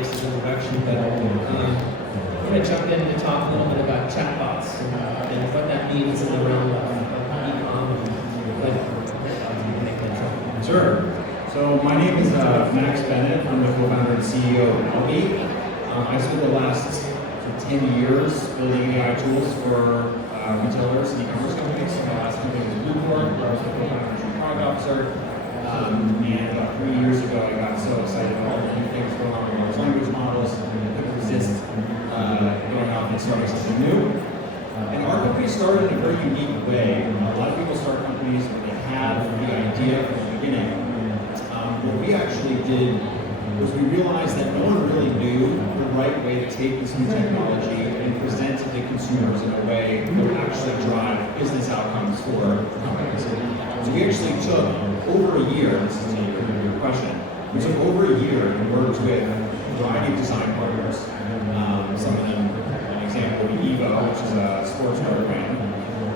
makes his introduction, but I'm going to jump in and talk a little bit about chatbots and what that means in the realm of e-com. Sure. So my name is Max Bennett. I'm the co-founder and CEO of Alby. I spent the last 10 years building AI tools for retailers and e-commerce companies. So my last company was Blueport, where I was the co-founder and chief product officer. And about 3 years ago, I got so excited about all the new things going on with large language models, and I couldn't resist going off and starting something new. And our company started in a very unique way. A lot of people start companies where they have the idea from the beginning. What we actually did was we realized that no one really knew the right way to take this new technology and present it to consumers in a way that would actually drive business outcomes for companies. So we actually took over a year, this is your question, we took over a year and worked with a variety of design partners. Some of them, an example would be Evo, which is a sportswear brand.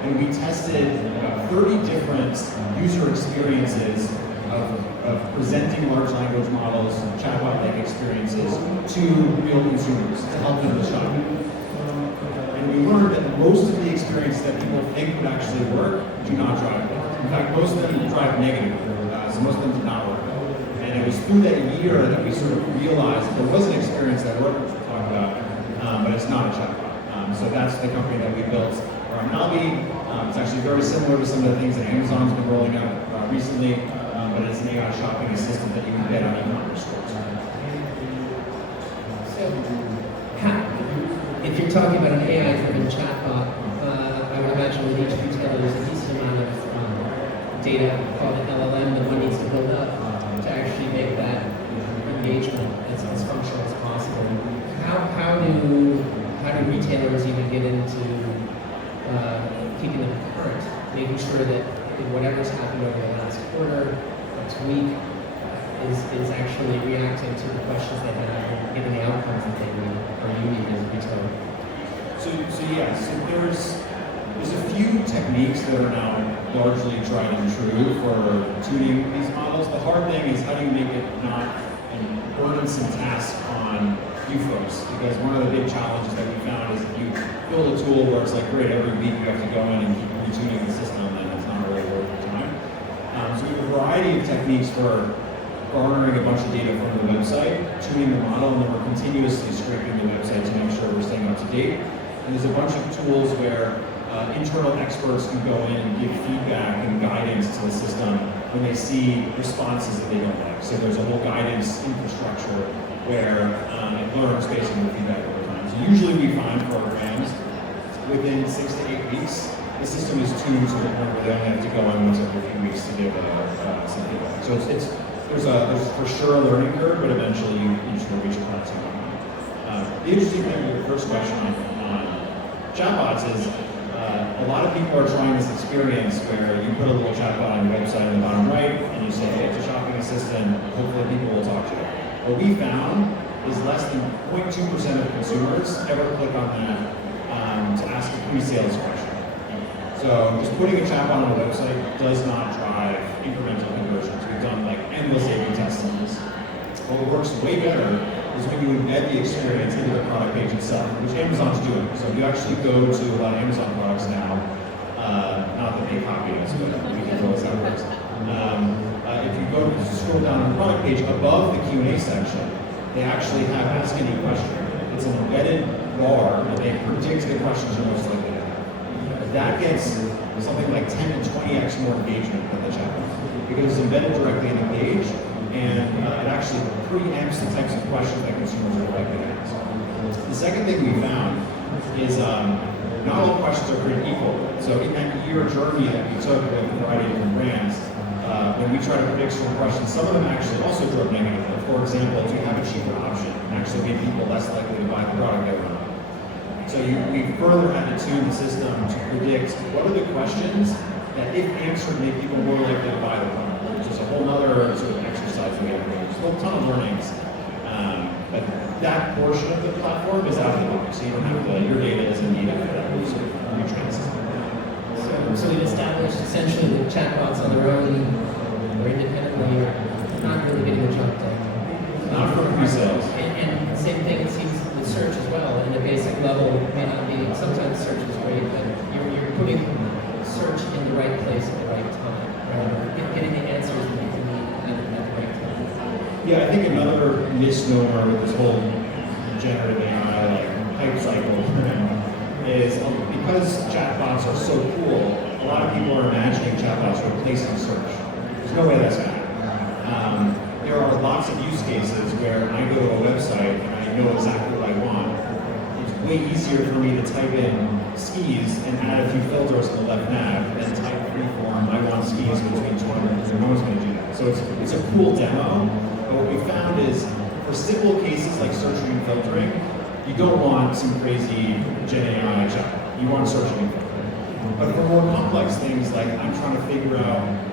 And we tested about 30 different user experiences of presenting large language models, chatbot-like experiences to real consumers to help them with shopping. And we learned that most of the experiences that people think would actually work do not drive well. In fact, most of them drive negative, so most of them did not work well. And it was through that year that we sort of realized that there was an experience that worked, which we'll talk about, but it's not a chatbot. So that's the company that we built around Alby. It's actually very similar to some of the things that Amazon's been rolling out recently. But it's an AI shopping assistant that you can get on e-commerce stores. So, if you're talking about an AI-driven chatbot, I would imagine with each retailer there's a decent amount of data called an LLM that one needs to build up to actually make that engagement as functional as possible. How do retailers even get into keeping them current, making sure that whatever's happened over the last quarter, next week, is actually reacting to the questions they have and giving the outcomes that they need or you need as a retailer? So there's a few techniques that are now largely tried and true for tuning these models. The hard thing is how do you make it not a burdensome task on you folks? Because one of the big challenges that we found is if you build a tool where it's like, great, every week you have to go in and keep retuning the system, then it's not really worth your time. So we have a variety of techniques for garnering a bunch of data from the website, tuning the model, and then we're continuously scraping the website to make sure we're staying up to date. And there's a bunch of tools where internal experts can go in and give feedback and guidance to the system when they see responses that they don't like. So there's a whole guidance infrastructure where it learns based on the feedback over time. So usually we find for our brands, within 6 to 8 weeks, the system is tuned to the point where they only have to go in once every few weeks to give some feedback. So there's for sure a learning curve, but eventually you sort of reach a plateau. The interesting thing with your first question on chatbots is a lot of people are trying this experience where you put a little chatbot on your website in the bottom right and you say, hey, it's a shopping assistant, hopefully people will talk to you. What we found is less than 0.2% of consumers ever click on that to ask a pre-sales question. So just putting a chatbot on a website does not drive incremental conversions. We've done like endless A/B tests on this. What works way better is when you embed the experience into the product page itself, which Amazon's doing. So if you actually go to a lot of Amazon products now, not that they copy us, but we can tell us how it works. If you go to scroll down on the product page above the Q&A section, they actually have Ask Any Question. It's an embedded bar that they predict the questions you're most likely to have. That gets something like 10 to 20x more engagement than the chatbot because it's embedded directly in the page and it actually preempts the types of questions that consumers are likely to ask. The second thing we found is not all questions are created equal. So in that year journey that we took with a variety of different brands, when we try to predict certain questions, some of them actually also drove negatively. For example, do you have a cheaper option? Actually made people less likely to buy the product they were on. So we further had to tune the system to predict what are the questions that, if answered, make people more likely to buy the product, which is a whole other sort of exercise we have to do. There's a ton of learnings, but that portion of the platform is out of the box, so you don't have your data isn't needed for that sort of retrain system. So we've established essentially that chatbots on their own or independently are not really getting the job done. Not for pre-sales. And Yeah, I think another misnomer with this whole generative AI hype cycle is because chatbots are so cool, a lot of people are imagining chatbots replacing search. There's no way that's happening. There are lots of use cases where I go to a website and I know exactly what I want. It's way easier for me to type in skis and add a few filters in the left nav than type freeform, I want skis between 200. No one's going to do that. So it's a cool demo. But what we found is for simple cases like searching and filtering, you don't want some crazy Gen AI chatbot. You want searching and filtering. But for more complex things like I'm trying to figure out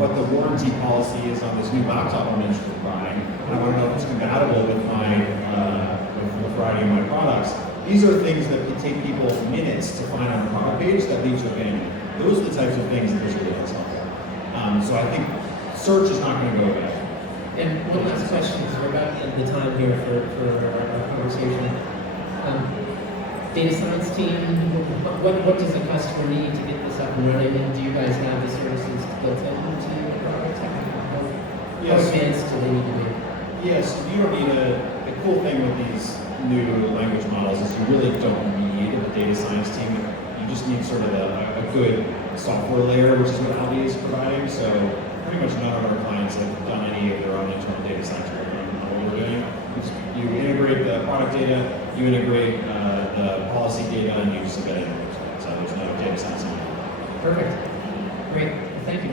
what the warranty policy is on this new laptop I'm interested in buying, and I want to know if it's compatible with my with a variety of my products. These are things that can take people minutes to find on a product page that leads to abandonment. Those are the types of things that this really helps on. So I think search is not going to go away. And one last question, because we're about the time here for our conversation. Data science team, what does a customer need to get this up and running? And do you guys have the services built into the product? How advanced do they need to be? Yes, you don't need the cool thing with these new language models is you really don't need a data science team. You just need sort of a good software layer, which is what alby is providing. So pretty much none of our clients have done any of their own internal data science work on what we're doing. You integrate the product data, you integrate the policy data, and you submit it. So there's no data science. Perfect. Great. Thank you.